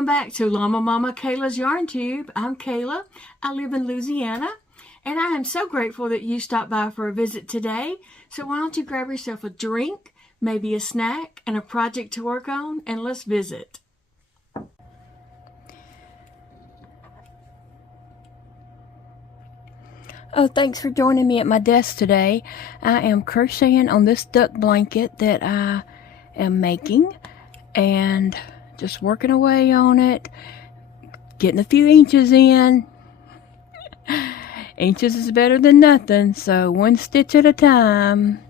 welcome back to Llama Mama Kayla's Yarn Tube. I'm Kayla. I live in Louisiana, and I am so grateful that you stopped by for a visit today. So why don't you grab yourself a drink, maybe a snack, and a project to work on, and let's visit. Oh, thanks for joining me at my desk today. I am crocheting on this duck blanket that I am making, and just working away on it, getting a few inches in. Inches is better than nothing, so one stitch at a time.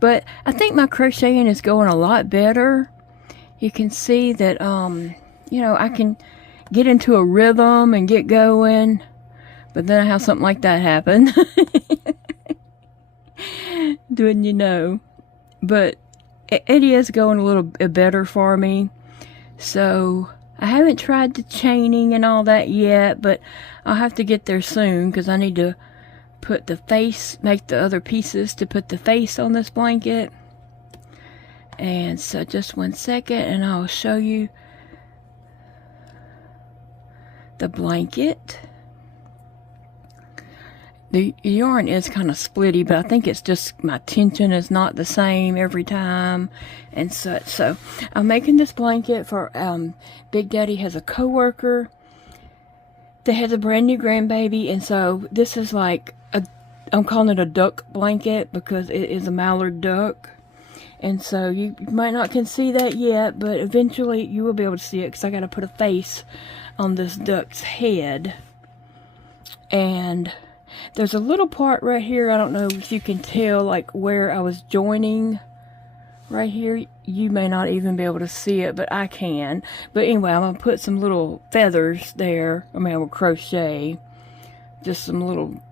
But I think my crocheting is going a lot better. You can see that, I can get into a rhythm and get going. But then I have something like that happen. Didn't you know? But it is going a little bit better for me. So I haven't tried the chaining and all that yet, but I'll have to get there soon because I need to put the face, make the other pieces to put the face on this blanket. And so just one second and I'll show you the blanket. The yarn is kind of splitty, but I think it's just my tension is not the same every time and such. So I'm making this blanket for Big Daddy has a coworker that has a brand new grandbaby, and so this is like I'm calling it a duck blanket because it is a mallard duck. And so you might not can see that yet, but eventually you will be able to see it because I got to put a face on this duck's head. And there's a little part right here, I don't know if you can tell, like where I was joining right here. You may not even be able to see it, but I can. But anyway, I'm going to put some little feathers there. I will crochet just some little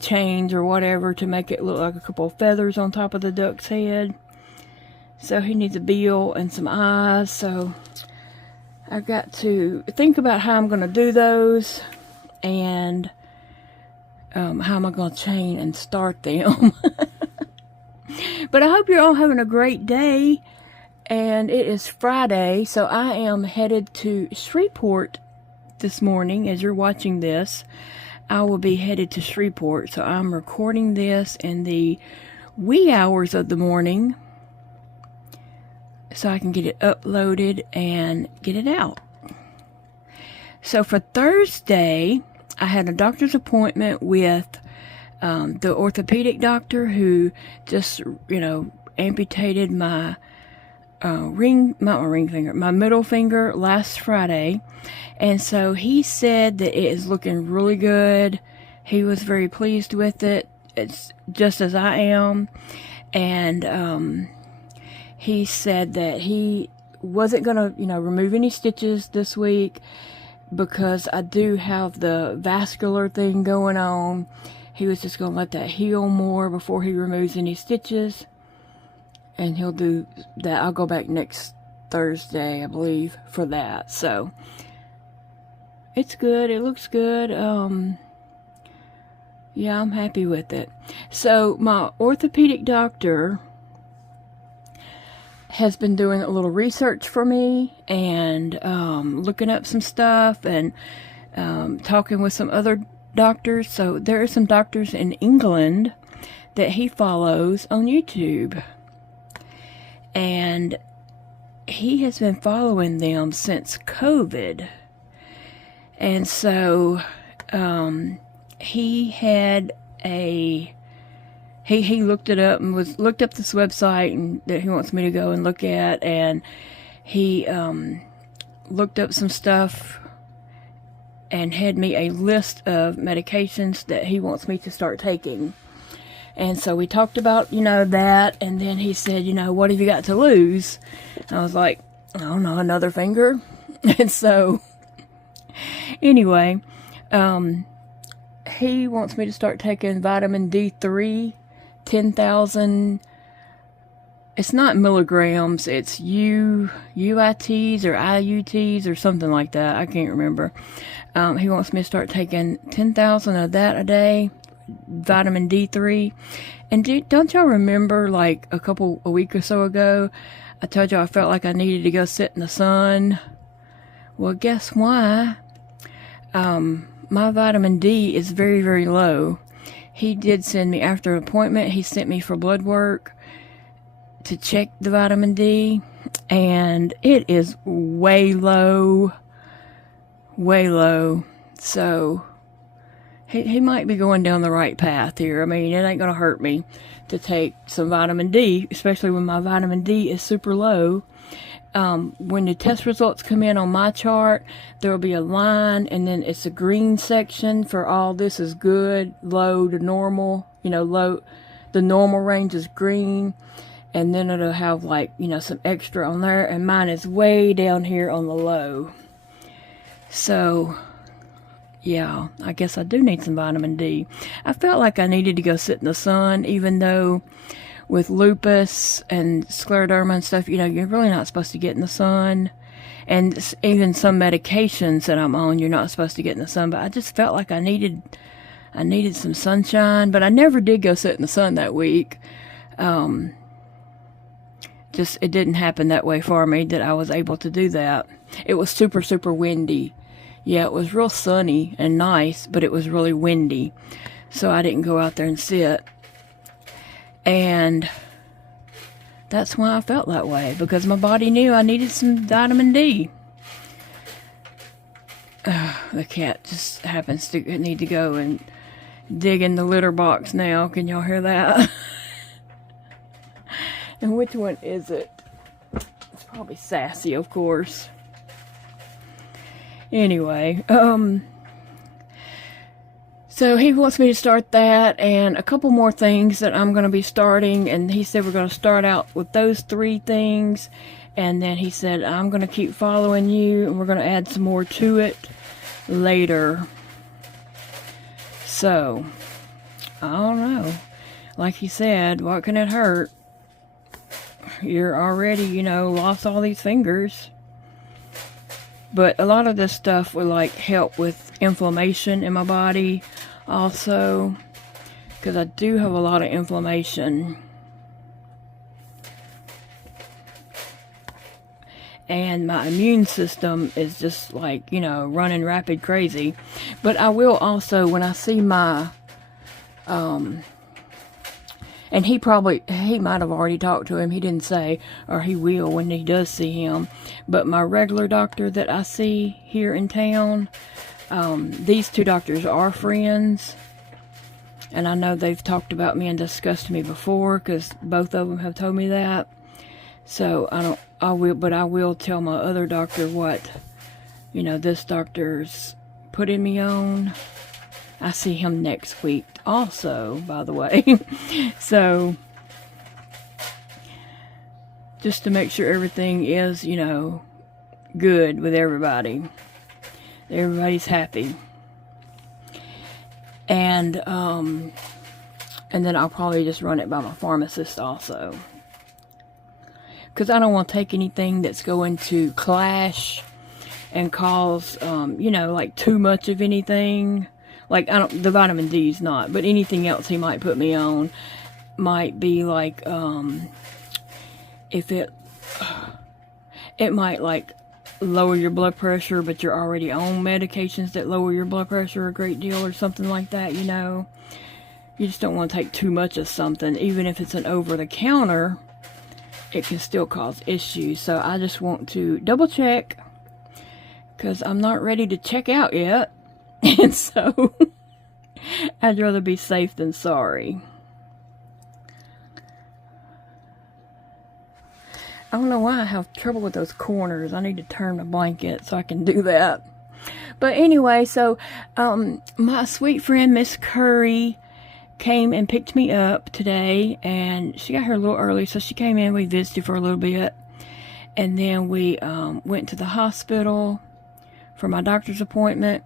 chains or whatever to make it look like a couple of feathers on top of the duck's head. So he needs a bill and some eyes, so I've got to think about how I'm going to do those and how am I going to chain and start them. But I hope you're all having a great day. And it is Friday, so I am headed to Shreveport this morning. As you're watching this, I will be headed to Shreveport. So I'm recording this in the wee hours of the morning so I can get it uploaded and get it out. So for Thursday, I had a doctor's appointment with the orthopedic doctor who just, amputated my my middle finger last Friday. And so he said that it is looking really good. He was very pleased with it. It's just as I am. And he said that he wasn't going to, remove any stitches this week, because I do have the vascular thing going on. He was just going to let that heal more before he removes any stitches. And he'll do that. I'll go back next Thursday, I believe, for that. So it's good. It looks good. Yeah, I'm happy with it. So my orthopedic doctor has been doing a little research for me and looking up some stuff and talking with some other doctors. So there are some doctors in England that he follows on YouTube, and he has been following them since COVID. And so he had He looked it up and looked up this website and that he wants me to go and look at, and he looked up some stuff and had me a list of medications that he wants me to start taking. And so we talked about, that, and then he said, what have you got to lose? And I was like, I don't know, another finger. And so anyway, he wants me to start taking vitamin D3, 10,000, it's not milligrams, it's UITs or IUTs or something like that. I can't remember. He wants me to start taking 10,000 of that a day, vitamin D3. And don't y'all remember, like a week or so ago, I told you I felt like I needed to go sit in the sun Well, guess why? My vitamin D is very, very low. He did send me, after an appointment, he sent me for blood work to check the vitamin D, and it is way low. Way low. So he might be going down the right path here. I mean, it ain't gonna hurt me to take some vitamin D, especially when my vitamin D is super low. When the test results come in on my chart, there will be a line, and then it's a green section for all this is good, low to normal. You know, low, the normal range is green, and then it'll have, like, you know, some extra on there, and mine is way down here on the low. So yeah, I guess I do need some vitamin D. I felt like I needed to go sit in the sun, even though with lupus and scleroderma and stuff, you know, you're really not supposed to get in the sun. And even some medications that I'm on, you're not supposed to get in the sun. But I just felt like I needed some sunshine. But I never did go sit in the sun that week. Just, it didn't happen that way for me that I was able to do that. It was super, super windy. Yeah, it was real sunny and nice, but it was really windy. So I didn't go out there and sit. And that's why I felt that way, because my body knew I needed some vitamin D. The cat just happens to need to go and dig in the litter box now. Can y'all hear that? And which one is it? It's probably Sassy, of course. Anyway, so he wants me to start that and a couple more things that I'm going to be starting. And he said we're going to start out with those 3 things. And then he said, I'm going to keep following you, and we're going to add some more to it later. So, I don't know. Like he said, what can it hurt? You're already, you know, lost all these fingers. But a lot of this stuff will, like, help with inflammation in my body also, because I do have a lot of inflammation. And my immune system is just, like, you know, running rapid crazy. But I will also, when I see my, and he might have already talked to him. He didn't say, or he will when he does see him. But my regular doctor that I see here in town, these 2 doctors are friends. And I know they've talked about me and discussed me before, because both of them have told me that. So I will tell my other doctor what, you know, this doctor's putting me on. I see him next week also, by the way. So, just to make sure everything is, you know, good with everybody. Everybody's happy. And then I'll probably just run it by my pharmacist also. Because I don't want to take anything that's going to clash and cause, you know, like too much of anything. Like, the vitamin D's not, but anything else he might put me on might be like, if it might, like, lower your blood pressure, but you're already on medications that lower your blood pressure a great deal or something like that, you know. You just don't want to take too much of something. Even if it's an over-the-counter, it can still cause issues. So I just want to double check, because I'm not ready to check out yet. And so, I'd rather be safe than sorry. I don't know why I have trouble with those corners. I need to turn the blanket so I can do that. But anyway, so, my sweet friend, Miss Curry, came and picked me up today. And she got here a little early, so she came in. We visited for a little bit. And then we, went to the hospital for my doctor's appointment.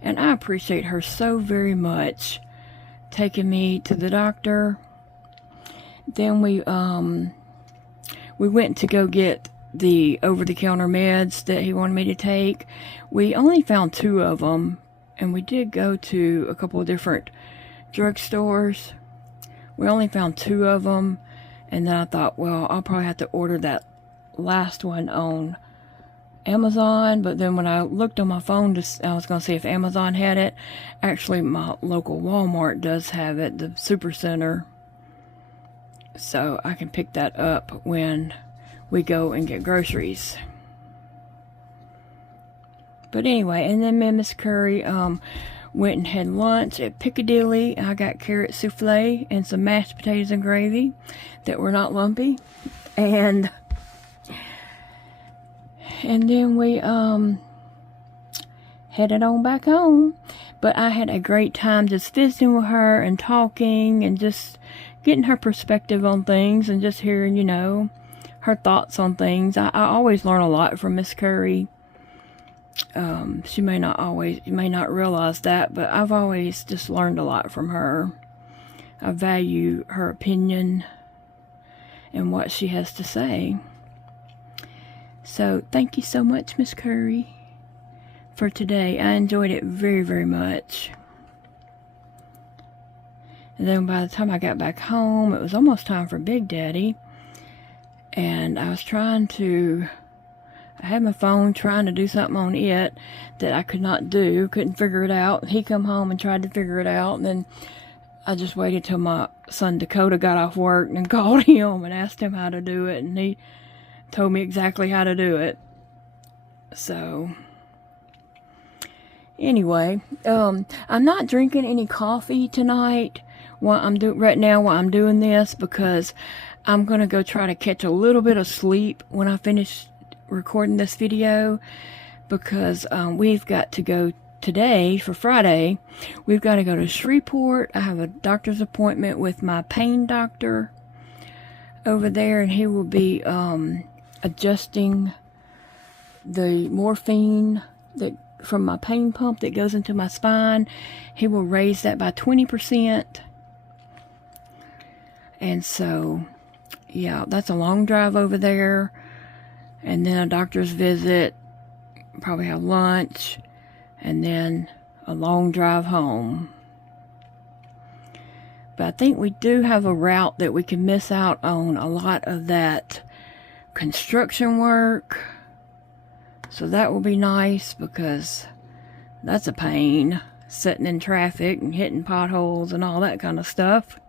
And I appreciate her so very much taking me to the doctor. Then we went to go get the over-the-counter meds that he wanted me to take. We only found 2 of them, and we did go to a couple of different drugstores. We only found 2 of them, and then I thought, well, I'll probably have to order that last one on Amazon, but then when I looked on my phone, I was going to see if Amazon had it. Actually, my local Walmart does have it, the Super Center. So I can pick that up when we go and get groceries. But anyway, and then me and Miss Curry went and had lunch at Piccadilly. I got carrot souffle and some mashed potatoes and gravy that were not lumpy. And then we headed on back home. But I had a great time just visiting with her and talking and just getting her perspective on things and just hearing, you know, her thoughts on things. I always learn a lot from Miss Curry. You may not realize that, but I've always just learned a lot from her. I value her opinion and what she has to say. So thank you so much, Miss Curry, for today. I enjoyed it very, very much. And then by the time I got back home, it was almost time for Big Daddy. And I had my phone trying to do something on it that I could not do, couldn't figure it out. He come home and tried to figure it out, and then I just waited till my son Dakota got off work and called him and asked him how to do it, and he told me exactly how to do it. So anyway, I'm not drinking any coffee tonight while I'm doing this, because I'm gonna go try to catch a little bit of sleep when I finish recording this video, because we've got to go today for Friday. We've got to go to Shreveport. I have a doctor's appointment with my pain doctor over there, and he will be adjusting the morphine from my pain pump that goes into my spine. He will raise that by 20%. And so, yeah, that's a long drive over there. And then a doctor's visit, probably have lunch, and then a long drive home. But I think we do have a route that we can miss out on a lot of that construction work. So that will be nice, because that's a pain, sitting in traffic and hitting potholes and all that kind of stuff.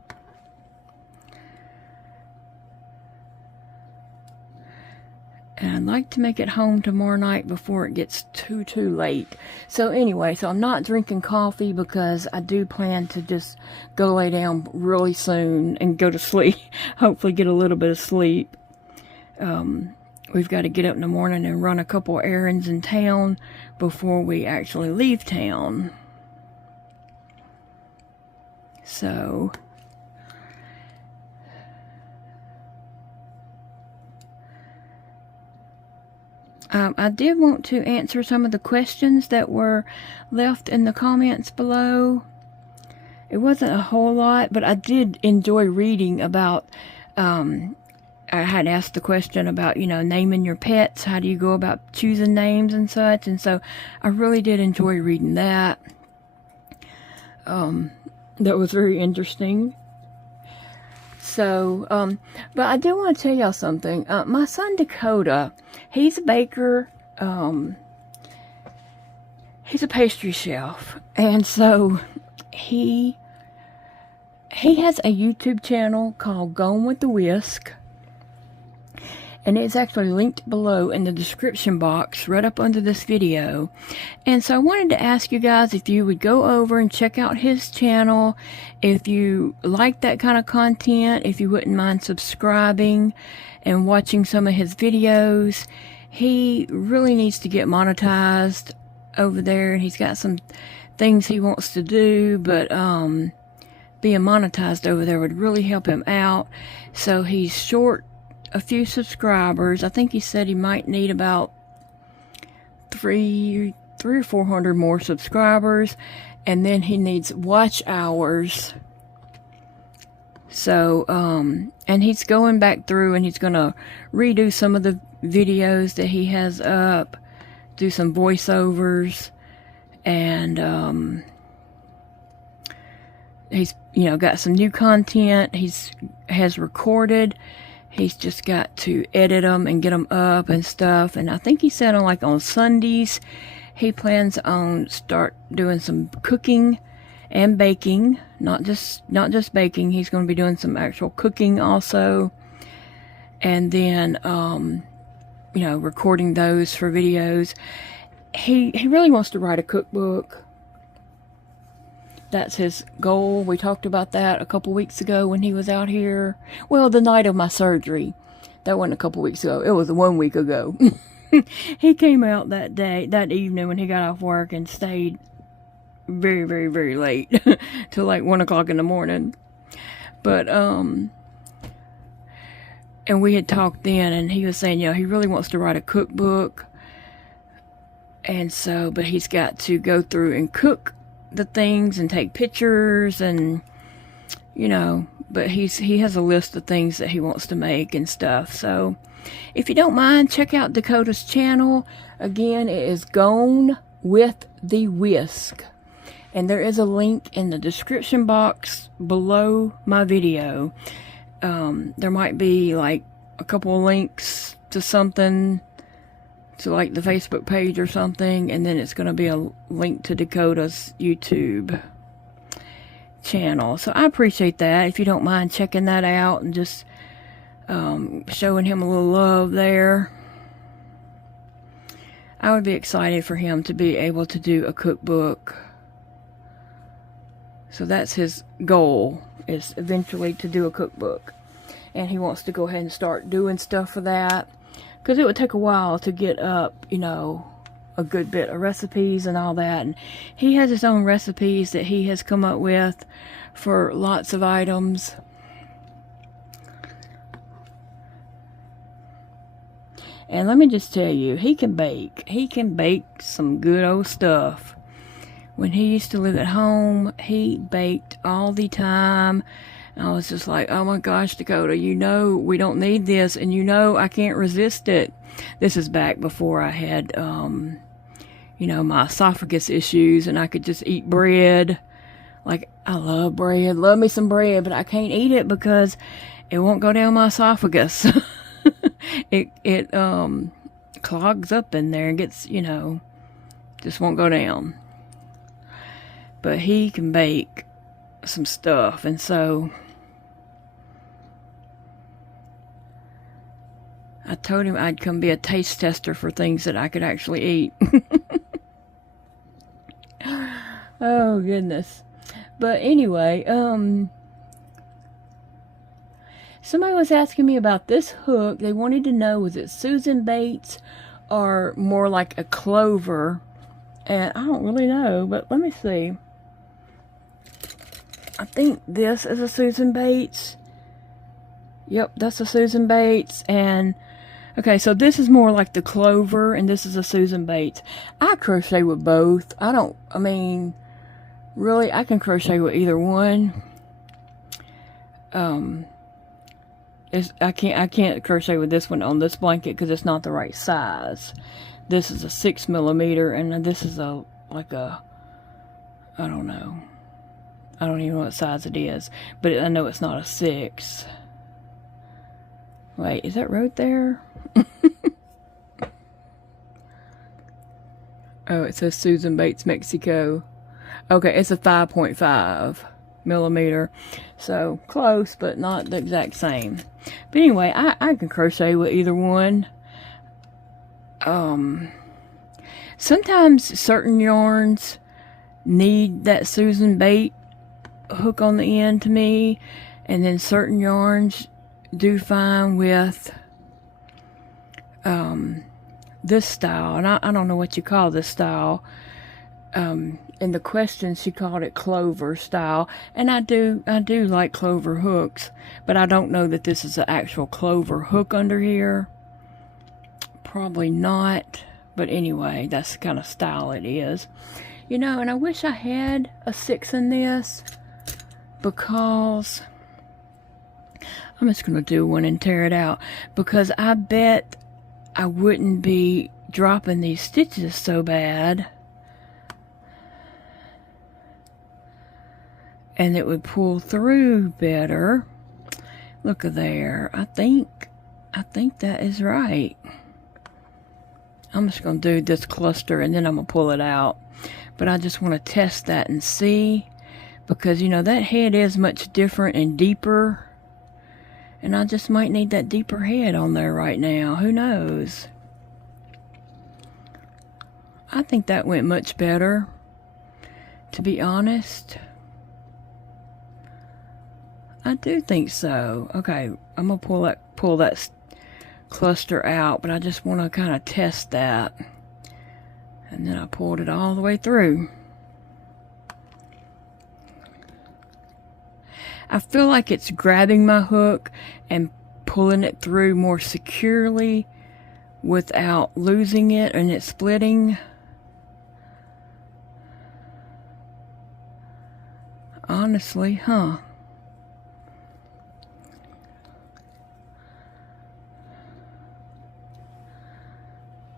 And I'd like to make it home tomorrow night before it gets too late. So anyway, so I'm not drinking coffee because I do plan to just go lay down really soon and go to sleep. Hopefully get a little bit of sleep. We've got to get up in the morning and run a couple errands in town before we actually leave town. So I did want to answer some of the questions that were left in the comments below. It wasn't a whole lot, but I did enjoy reading about, I had asked the question about, you know, naming your pets. How do you go about choosing names and such? And so I really did enjoy reading that. That was very interesting. So, but I do want to tell y'all something. My son Dakota, he's a baker. He's a pastry chef. And so he has a YouTube channel called Gone with the Whisk. And it's actually linked below in the description box right up under this video. And so I wanted to ask you guys if you would go over and check out his channel. If you like that kind of content, if you wouldn't mind subscribing and watching some of his videos. He really needs to get monetized over there. He's got some things he wants to do, but being monetized over there would really help him out. So he's short a few subscribers. I think he said he might need about 300 or 400 more subscribers, and then he needs watch hours. So and he's going back through and he's gonna redo some of the videos that he has up, do some voiceovers, and he's, you know, got some new content. Has recorded He's just got to edit them and get them up and stuff. And I think he said on Sundays, he plans on start doing some cooking and baking. Not just baking. He's going to be doing some actual cooking also. And then, you know, recording those for videos. He really wants to write a cookbook. That's his goal. We talked about that a couple weeks ago when he was out here. Well, the night of my surgery. That wasn't a couple weeks ago. It was 1 week ago. He came out that evening when he got off work and stayed very, very, very late. Till like 1 o'clock in the morning. But, and we had talked then, and he was saying, you know, he really wants to write a cookbook. And so, but he's got to go through and cook the things and take pictures and, you know, but he has a list of things that he wants to make and stuff. So if you don't mind, check out Dakota's channel. Again, it is Gone with the Whisk, and there is a link in the description box below my video. There might be like a couple of links to something, to like the Facebook page or something, and then it's going to be a link to Dakota's YouTube channel. So I appreciate that. If you don't mind checking that out and just showing him a little love there. I would be excited for him to be able to do a cookbook. So that's his goal, is eventually to do a cookbook. And he wants to go ahead and start doing stuff for that. Because it would take a while to get up, you know, a good bit of recipes and all that. And he has his own recipes that he has come up with for lots of items. And let me just tell you, he can bake. He can bake some good old stuff. When he used to live at home, he baked all the time. I was just like, oh my gosh, Dakota, you know we don't need this, and you know I can't resist it. This is back before I had, you know, my esophagus issues, and I could just eat bread. Like, I love bread, love me some bread, but I can't eat it because it won't go down my esophagus. it clogs up in there and gets, you know, just won't go down. But he can bake some stuff, and so I told him I'd come be a taste tester for things that I could actually eat. Oh, goodness. But anyway, somebody was asking me about this hook. They wanted to know, was it Susan Bates or more like a clover? And I don't really know, but let me see. I think this is a Susan Bates. Yep, that's a Susan Bates. And okay, so this is more like the clover, and this is a Susan Bates. I crochet with both. I mean, really, I can crochet with either one. I can't crochet with this one on this blanket because it's not the right size. This is a 6mm, and this is I don't know. I don't even know what size it is, but I know it's not a 6. Wait, is that right there? Oh, it says Susan Bates, Mexico. Okay, it's a 5.5mm. So, close, but not the exact same. But anyway, I can crochet with either one. Sometimes certain yarns need that Susan Bates hook on the end to me, and then certain yarns do fine with this style, and I don't know what you call this style. In the question she called it clover style, and I do like clover hooks, but I don't know that this is an actual clover hook under here. Probably not, but anyway, that's the kind of style it is, you know. And I wish I had a 6 in this, because I'm just going to do one and tear it out, because I bet I wouldn't be dropping these stitches so bad, and it would pull through better. Look at there. I think that is right. I'm just going to do this cluster and then I'm going to pull it out. But I just want to test that and see, because you know that head is much different and deeper, and I just might need that deeper head on there right now. Who knows? I think that went much better, to be honest. I do think so. Okay, I'm going to pull that cluster out, but I just want to kind of test that. And then I pulled it all the way through. I feel like it's grabbing my hook and pulling it through more securely without losing it and it splitting. Honestly, huh?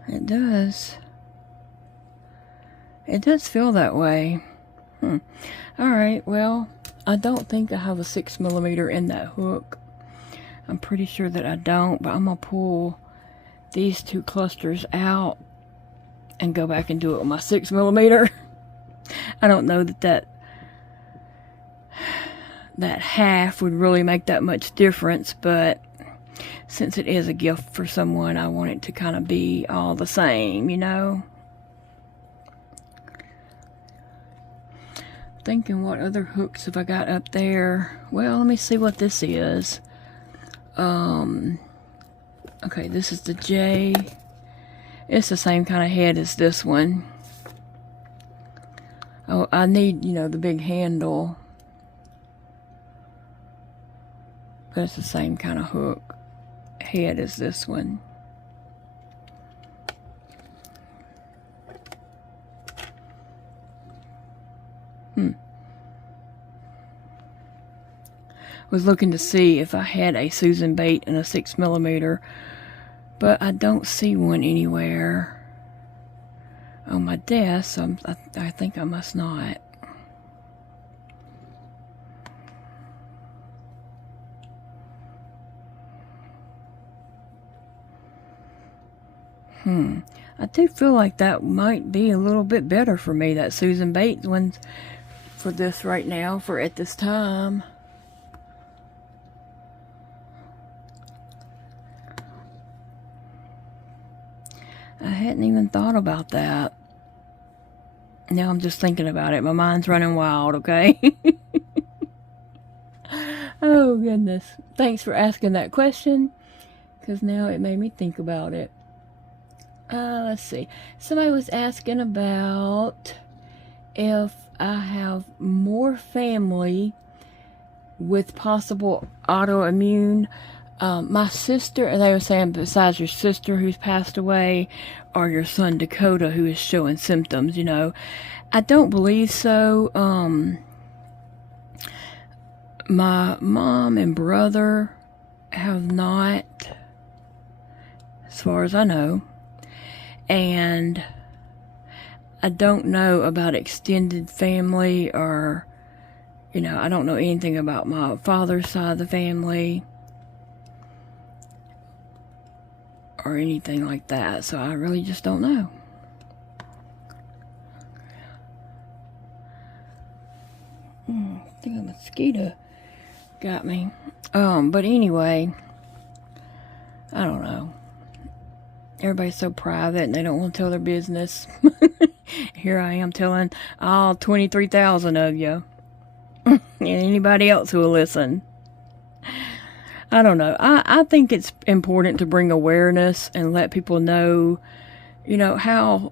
It does. It does feel that way. Alright, well, I don't think I have a 6mm in that hook. I'm pretty sure that I don't, but I'm going to pull these two clusters out and go back and do it with my 6mm. I don't know that half would really make that much difference, but since it is a gift for someone, I want it to kind of be all the same, you know? Thinking what other hooks have I got up there. Well, let me see what this is. Okay, this is the J. It's the same kind of head as this one. Oh, I need, you know, the big handle. But it's the same kind of hook head as this one. Was looking to see if I had a Susan bait and a 6mm, but I don't see one anywhere on my desk, so I think I must not. I do feel like that might be a little bit better for me, that Susan Bates one, for this right now, for at this time. I hadn't even thought about that. Now I'm just thinking about it. My mind's running wild, okay? Oh, goodness. Thanks for asking that question, because now it made me think about it. Let's see. Somebody was asking about if I have more family with possible autoimmune. My sister, they were saying besides your sister who's passed away, or your son Dakota who is showing symptoms, you know. I don't believe so. My mom and brother have not, as far as I know. And I don't know about extended family, or, you know, I don't know anything about my father's side of the family or anything like that, so I really just don't know. I think a mosquito got me. But anyway, I don't know. Everybody's so private and they don't want to tell their business. Here I am telling all 23,000 of you. And anybody else who will listen. I don't know. I think it's important to bring awareness and let people know, you know, how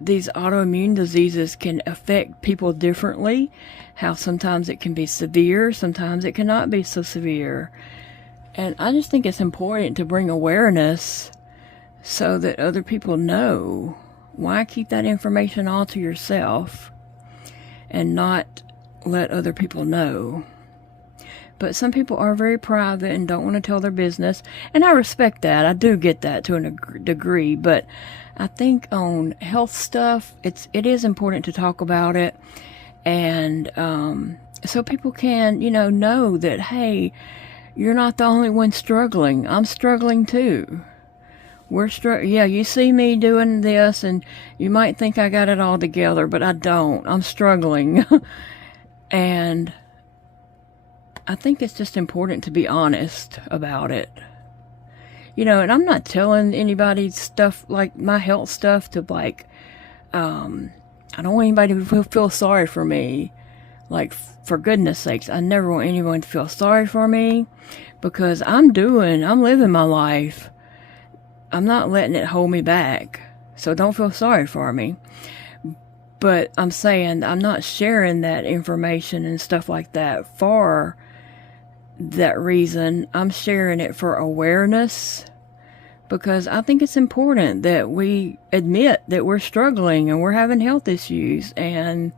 these autoimmune diseases can affect people differently. How sometimes it can be severe, sometimes it cannot be so severe. And I just think it's important to bring awareness so that other people know. Why keep that information all to yourself and not let other people know? But some people are very private and don't want to tell their business. And I respect that. I do get that to a degree. But I think on health stuff, it is important to talk about it. And so people can, know that, hey, you're not the only one struggling. I'm struggling too. Yeah, you see me doing this and you might think I got it all together, but I don't. I'm struggling. And I think it's just important to be honest about it. And I'm not telling anybody stuff like my health stuff to like, I don't want anybody to feel sorry for me. Like, for goodness sakes, I never want anyone to feel sorry for me because I'm living my life. I'm not letting it hold me back. So don't feel sorry for me. But I'm saying I'm not sharing that information and stuff like that for that reason. I'm sharing it for awareness because I think it's important that we admit that we're struggling and we're having health issues and,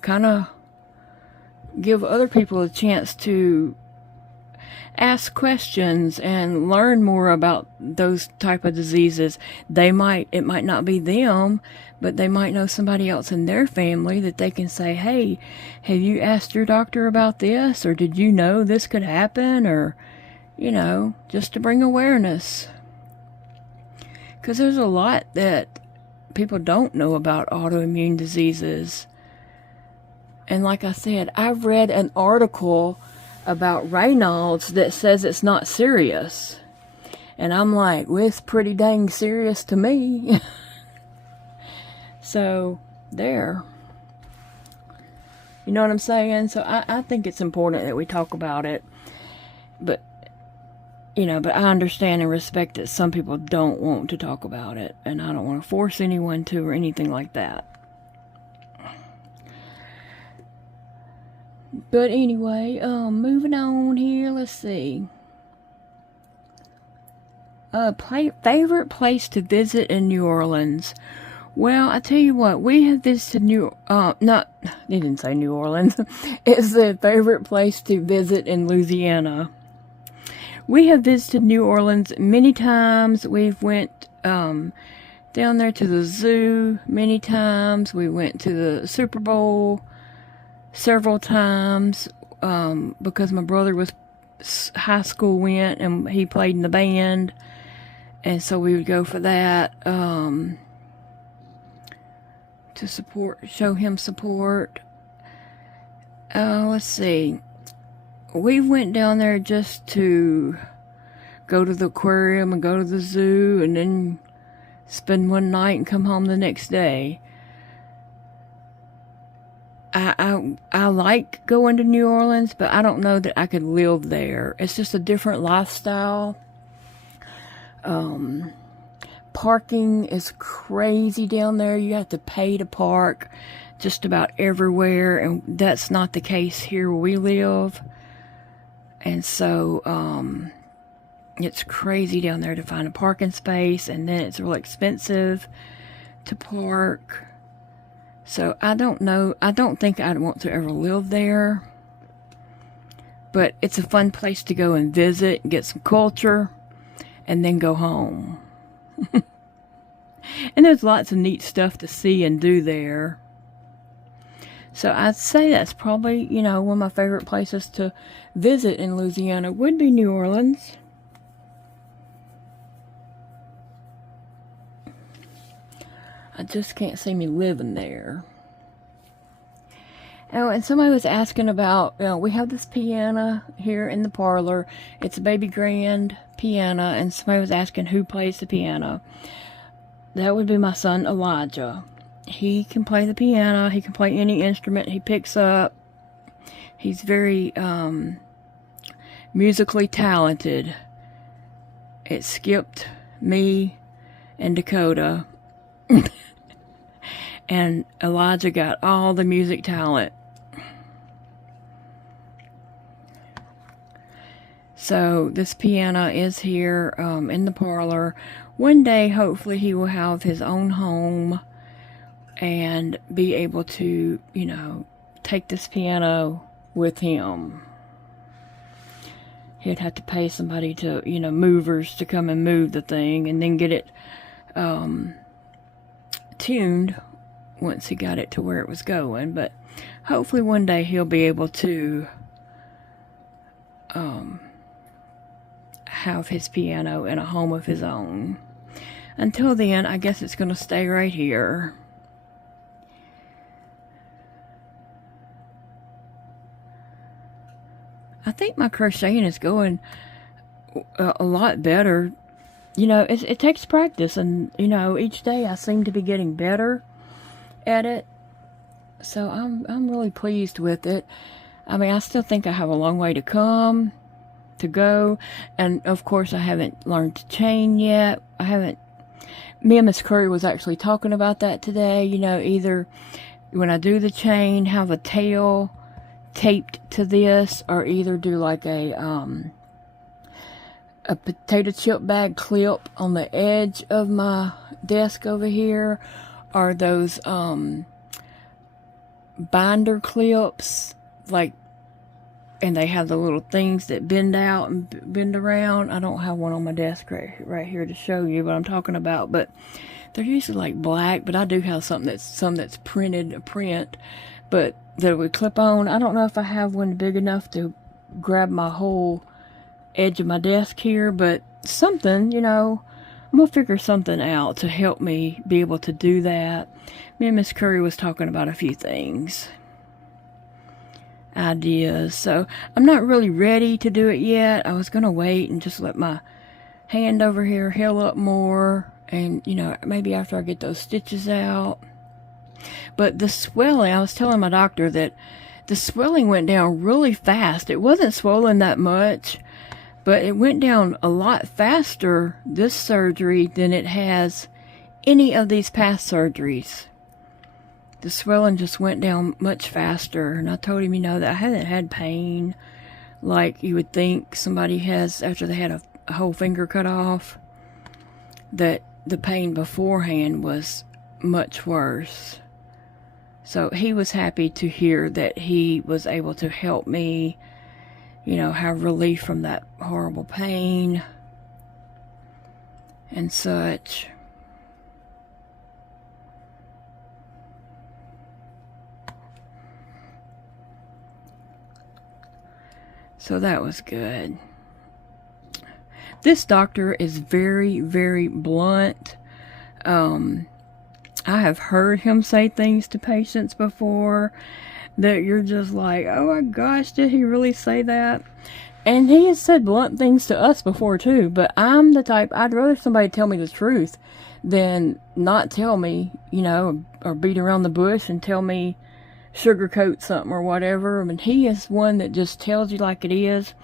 kind of give other people a chance to ask questions and learn more about those type of diseases. It might not be them, but they might know somebody else in their family that they can say, hey, have you asked your doctor about this? Or did you know this could happen? Or, just to bring awareness. Because there's a lot that people don't know about autoimmune diseases. And like I said, I've read an article about Raynaud's that says it's not serious. And I'm like, well, it's pretty dang serious to me. So, there. You know what I'm saying? So, I think it's important that we talk about it. But, but I understand and respect that some people don't want to talk about it. And I don't want to force anyone to or anything like that. But anyway, moving on here, let's see. Favorite place to visit in New Orleans? Well, I tell you what, we have visited they didn't say New Orleans. It's the favorite place to visit in Louisiana. We have visited New Orleans many times. We've went, down there to the zoo many times. We went to the Super Bowl several times because my brother was high school went and he played in the band, and so we would go for that to show him support. Let's see, we went down there just to go to the aquarium and go to the zoo and then spend one night and come home the next day. I like going to New Orleans, but I don't know that I could live there. It's just a different lifestyle. Parking is crazy down there. You have to pay to park just about everywhere, and that's not the case here where we live. And so, it's crazy down there to find a parking space, and then it's real expensive to park. So I don't know. I don't think I'd want to ever live there. But it's a fun place to go and visit and get some culture and then go home. And there's lots of neat stuff to see and do there. So I'd say that's probably, one of my favorite places to visit in Louisiana would be New Orleans. I just can't see me living there. Oh, and somebody was asking about, we have this piano here in the parlor. It's a baby grand piano, and somebody was asking who plays the piano. That would be my son, Elijah. He can play the piano. He can play any instrument he picks up. He's very musically talented. It skipped me and Dakota. And Elijah got all the music talent. So this piano is here in the parlor. One day, hopefully, he will have his own home and be able to, take this piano with him. He'd have to pay somebody to, movers to come and move the thing and then get it tuned once he got it to where it was going. But hopefully one day he'll be able to have his piano in a home of his own. Until then, I guess it's going to stay right here. I think my crocheting is going a lot better. You know, it takes practice, and, you know, each day I seem to be getting better at it. So I'm really pleased with it. I mean, I still think I have a long way to go. And, of course, I haven't learned to chain yet. Me and Miss Curry was actually talking about that today. You know, either when I do the chain, have a tail taped to this, or either do like a potato chip bag clip on the edge of my desk over here, or those binder clips, like, and they have the little things that bend out and bend around. I don't have one on my desk right here to show you what I'm talking about, but they're usually like black, but I do have some that's printed, a print, but that would clip on. I don't know if I have one big enough to grab my whole edge of my desk here, but something, you know, I'm gonna figure something out to help me be able to do that. Me and Miss Curry was talking about a few things, ideas, so I'm not really ready to do it yet. I was gonna wait and just let my hand over here heal up more, and, you know, maybe after I get those stitches out. But the swelling, I was telling my doctor that the swelling went down really fast. It wasn't swollen that much, but it went down a lot faster this surgery than it has any of these past surgeries. The swelling just went down much faster, and I told him, you know, that I hadn't had pain like you would think somebody has after they had a whole finger cut off, that the pain beforehand was much worse. So he was happy to hear that he was able to help me, you know, have relief from that horrible pain and such. So that was good. This doctor is very, very blunt. I have heard him say things to patients before that you're just like, oh my gosh, did he really say that? And he has said blunt things to us before too, but I'm the type, I'd rather somebody tell me the truth than not tell me, you know, or beat around the bush and tell me, sugarcoat something or whatever. I mean, he is one that just tells you like it is.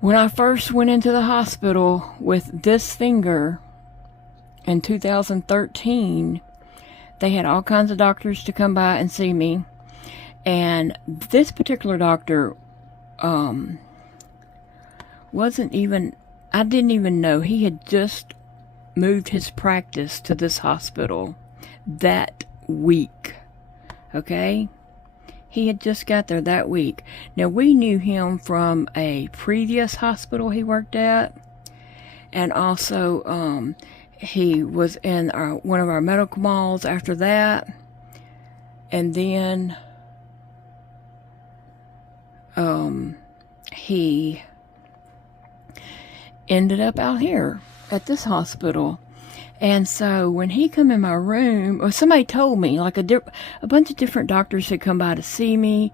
When I first went into the hospital with this finger in 2013, they had all kinds of doctors to come by and see me, and this particular doctor wasn't even, I didn't even know he had just moved his practice to this hospital that week. Okay, he had just got there that week. Now, we knew him from a previous hospital he worked at, and also he was in one of our medical malls after that, and then he ended up out here at this hospital. And so when he come in my room, or somebody told me, like a bunch of different doctors had come by to see me,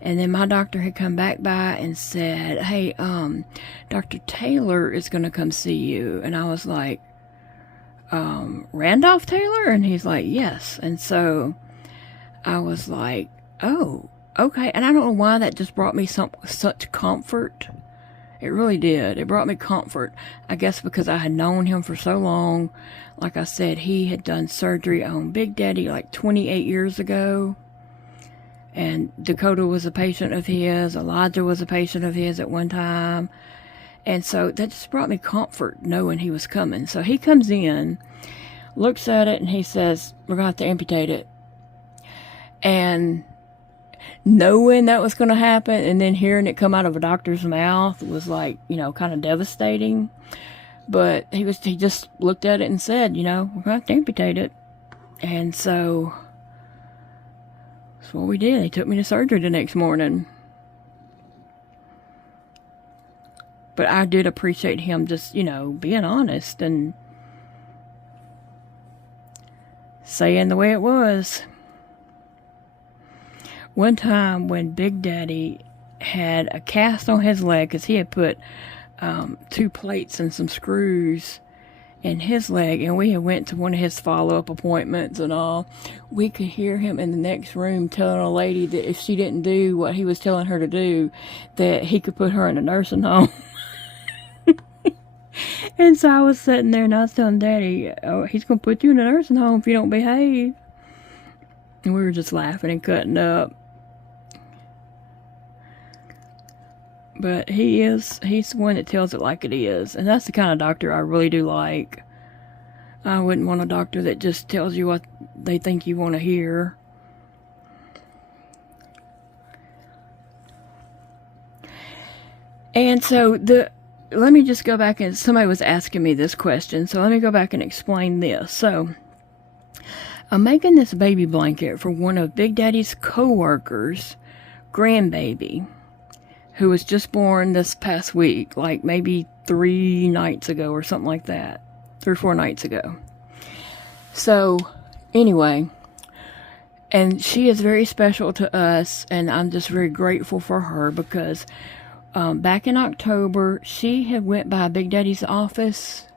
and then my doctor had come back by and said, hey, Dr. Taylor is going to come see you. And I was like, Randolph Taylor? And he's like, yes. And so I was like, oh, okay. And I don't know why that just brought me such comfort. It really did. It brought me comfort. I guess because I had known him for so long. Like I said, he had done surgery on Big Daddy like 28 years ago. And Dakota was a patient of his. Elijah was a patient of his at one time. And so that just brought me comfort knowing he was coming. So he comes in, looks at it, and he says, we're going to have to amputate it. And knowing that was going to happen and then hearing it come out of a doctor's mouth was like, you know, kind of devastating. But he just looked at it and said, you know, we're going to have to amputate it. And so that's what we did. They took me to surgery the next morning. But I did appreciate him just, you know, being honest and saying the way it was. One time when Big Daddy had a cast on his leg, because he had put 2 plates and some screws in his leg, and we had went to one of his follow-up appointments and all, we could hear him in the next room telling a lady that if she didn't do what he was telling her to do, that he could put her in a nursing home. And so I was sitting there and I was telling Daddy, oh, he's going to put you in a nursing home if you don't behave. And we were just laughing and cutting up. But he's the one that tells it like it is. And that's the kind of doctor I really do like. I wouldn't want a doctor that just tells you what they think you want to hear. And so let me just go back, and somebody was asking me this question, so let me go back and explain this. So, I'm making this baby blanket for one of Big Daddy's co-workers' grandbaby, who was just born this past week, like maybe 3 nights ago or something like that. 3 or 4 nights ago. So, anyway, and she is very special to us, and I'm just very grateful for her because back in October, she had went by Big Daddy's office.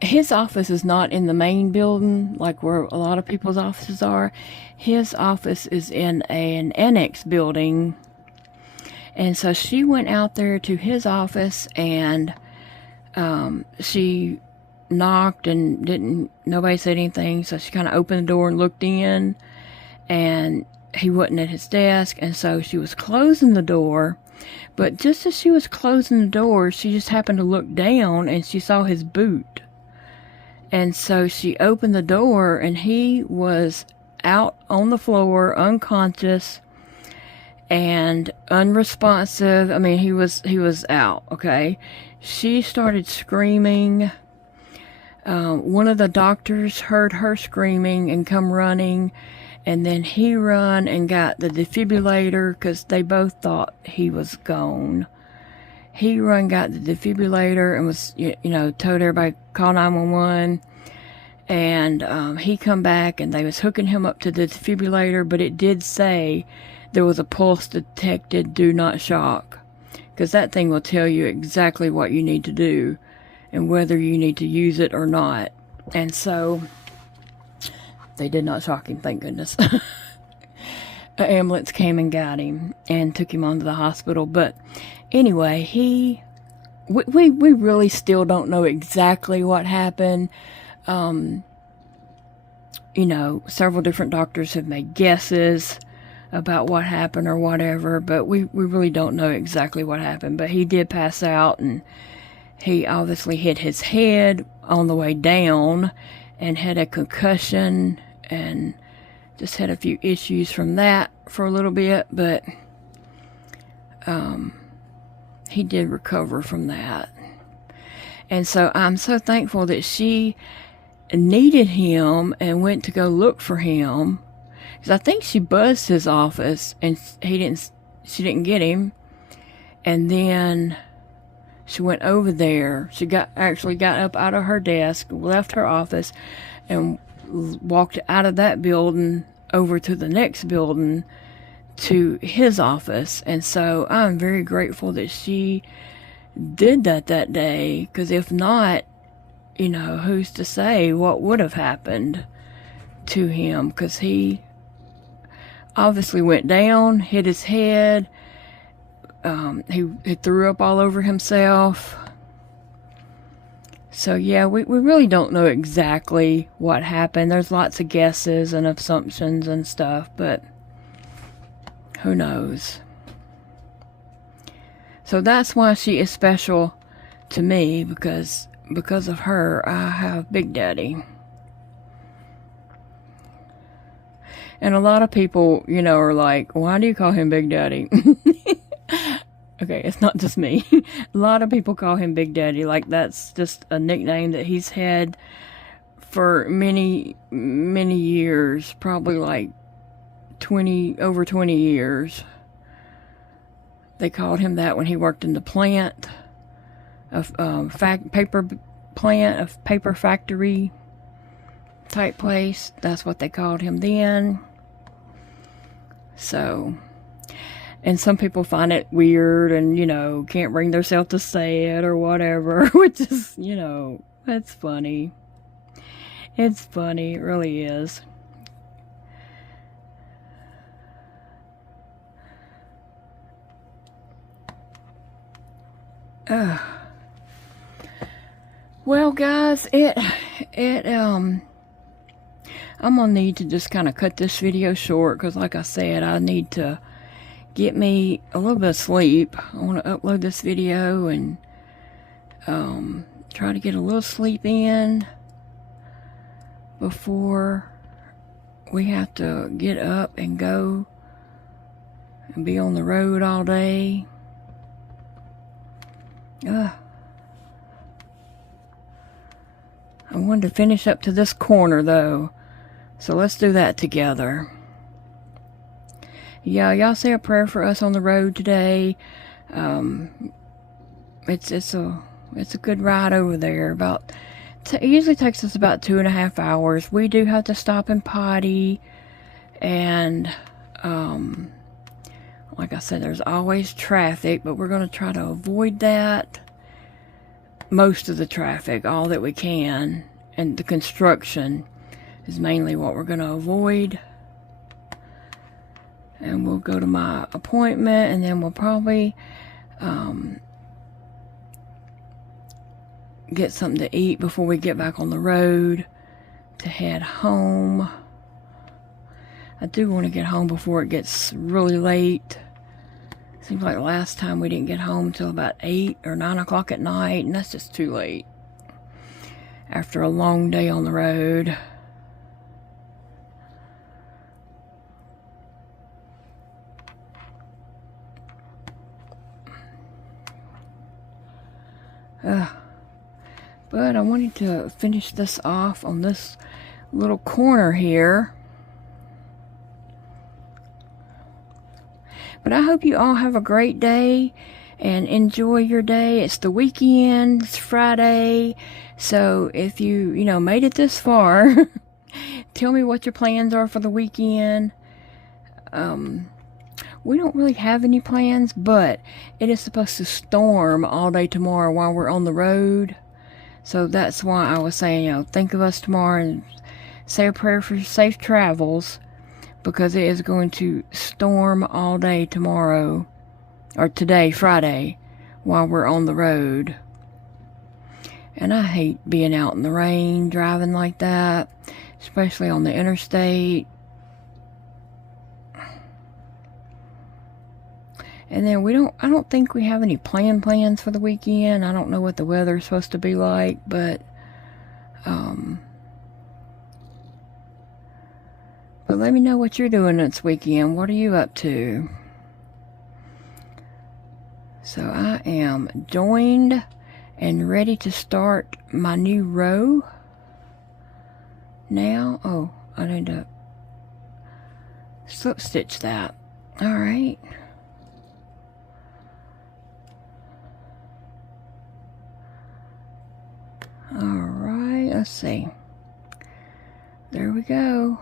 His office is not in the main building, like where a lot of people's offices are. His office is in an annex building. And so she went out there to his office, and she knocked and nobody said anything. So she kind of opened the door and looked in, and he wasn't at his desk, and so she was closing the door, but just as she was closing the door, she just happened to look down and she saw his boot. And so she opened the door, and he was out on the floor, unconscious and unresponsive. I mean, he was out, okay? She started screaming. One of the doctors heard her screaming and come running. And then he run and got the defibrillator because they both thought he was gone. He run, got the defibrillator, and was, you know, told everybody call 911. And he come back, and they was hooking him up to the defibrillator, but it did say there was a pulse detected, do not shock. Because that thing will tell you exactly what you need to do and whether you need to use it or not. And so they did not shock him, thank goodness. An ambulance came and got him and took him on to the hospital. But anyway, we really still don't know exactly what happened. You know, several different doctors have made guesses about what happened or whatever, but we really don't know exactly what happened. But he did pass out, and he obviously hit his head on the way down and had a concussion and just had a few issues from that for a little bit, but he did recover from that. And so I'm so thankful that she needed him and went to go look for him, because I think she buzzed his office and she didn't get him. And then she went over there. She actually got up out of her desk, left her office, and walked out of that building over to the next building to his office. And so I'm very grateful that she did that day, because if not, you know, who's to say what would have happened to him, because he obviously went down, hit his head, he threw up all over himself. So yeah, we really don't know exactly what happened. There's lots of guesses and assumptions and stuff, but who knows? So that's why she is special to me, because of her, I have Big Daddy. And a lot of people, you know, are like, why do you call him Big Daddy? Okay, it's not just me. A lot of people call him Big Daddy. Like, that's just a nickname that he's had for many, many years, probably like over 20 years. They called him that when he worked in the plant of paper factory type place. That's what they called him then. So, and some people find it weird and, you know, can't bring themselves to say it or whatever, which is, you know, that's funny. It's funny, it really is. Well, guys, I'm gonna need to just kind of cut this video short because, like I said, I need to get me a little bit of sleep. I want to upload this video and try to get a little sleep in before we have to get up and go and be on the road all day. I wanted to finish up to this corner though, so let's do that together. Yeah, y'all say a prayer for us on the road today. It's a good ride over there. It usually takes us about 2.5 hours. We do have to stop and potty, and like I said, there's always traffic, but we're going to try to avoid that. Most of the traffic, all that we can, and the construction is mainly what we're going to avoid. And we'll go to my appointment, and then we'll probably get something to eat before we get back on the road to head home. I do want to get home before it gets really late. Seems like last time we didn't get home till about 8 or 9 o'clock at night, and that's just too late after a long day on the road. But I wanted to finish this off on this little corner here. But I hope you all have a great day and enjoy your day. It's the weekend, it's Friday. So if you made it this far, tell me what your plans are for the weekend. We don't really have any plans, but it is supposed to storm all day tomorrow while we're on the road. So that's why I was saying, think of us tomorrow and say a prayer for safe travels, because it is going to storm all day tomorrow, or today, Friday, while we're on the road. And I hate being out in the rain, driving like that, especially on the interstate. And then I don't think we have any plans for the weekend. I don't know what the weather is supposed to be like, but let me know what you're doing this weekend. What are you up to? So I am joined and ready to start my new row now. Oh, I need to slip stitch that. All right. Alright, let's see. There we go.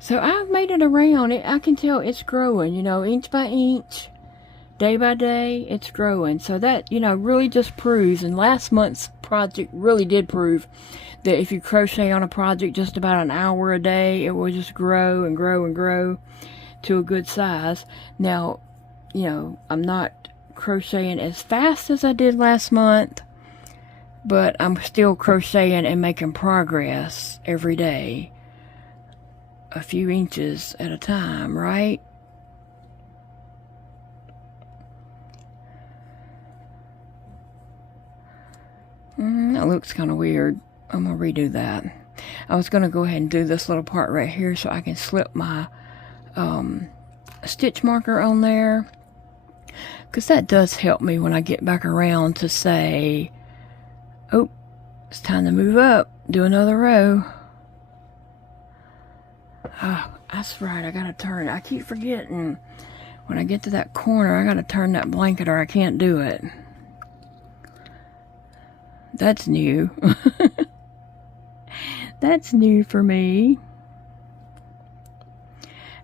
So I've made it around. I can tell it's growing, inch by inch, day by day, it's growing. So that, really just proves, and last month's project really did prove that if you crochet on a project just about an hour a day, it will just grow and grow and grow to a good size. Now, I'm not crocheting as fast as I did last month, but I'm still crocheting and making progress every day, a few inches at a time, right? That looks kind of weird. I'm gonna redo that. I was gonna go ahead and do this little part right here so I can slip my stitch marker on there. because that does help me when I get back around to say, oh, it's time to move up, do another row. Oh, that's right, I gotta turn. I keep forgetting. When I get to that corner, I gotta turn that blanket or I can't do it. That's new. That's new for me.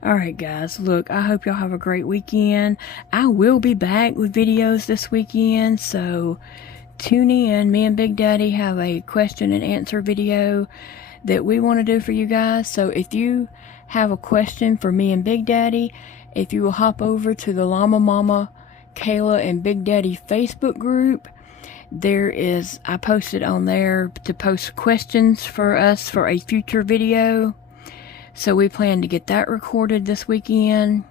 Alright guys, look, I hope y'all have a great weekend. I will be back with videos this weekend, so tune in. Me and Big Daddy have a question and answer video that we want to do for you guys. So if you have a question for me and Big Daddy, if you will hop over to the Llama Mama, Kayla, and Big Daddy Facebook group, I posted on there to post questions for us for a future video. So we plan to get that recorded this weekend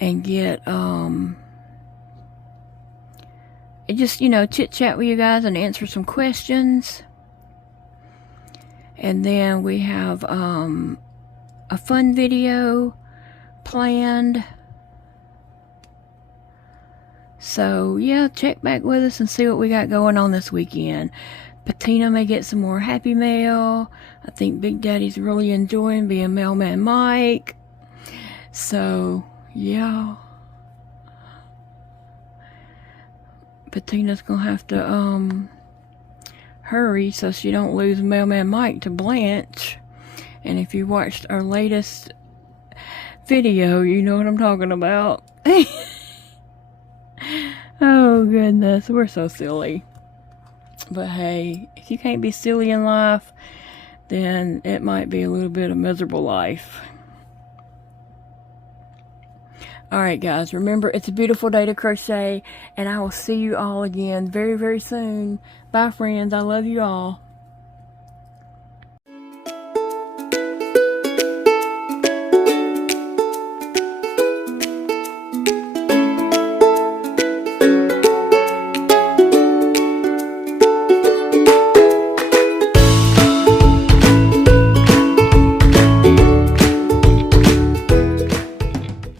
and get, just, chit chat with you guys and answer some questions. And then we have, a fun video planned. So yeah, check back with us and see what we got going on this weekend. Patina may get some more happy mail. I think Big Daddy's really enjoying being Mailman Mike. So yeah, Patina's gonna have to hurry so she don't lose Mailman Mike to Blanche. And if you watched our latest video, you know what I'm talking about. Oh goodness, we're so silly. But hey, if you can't be silly in life, then it might be a little bit of miserable life. Alright guys, remember it's a beautiful day to crochet, and I will see you all again very, very soon. Bye friends, I love you all.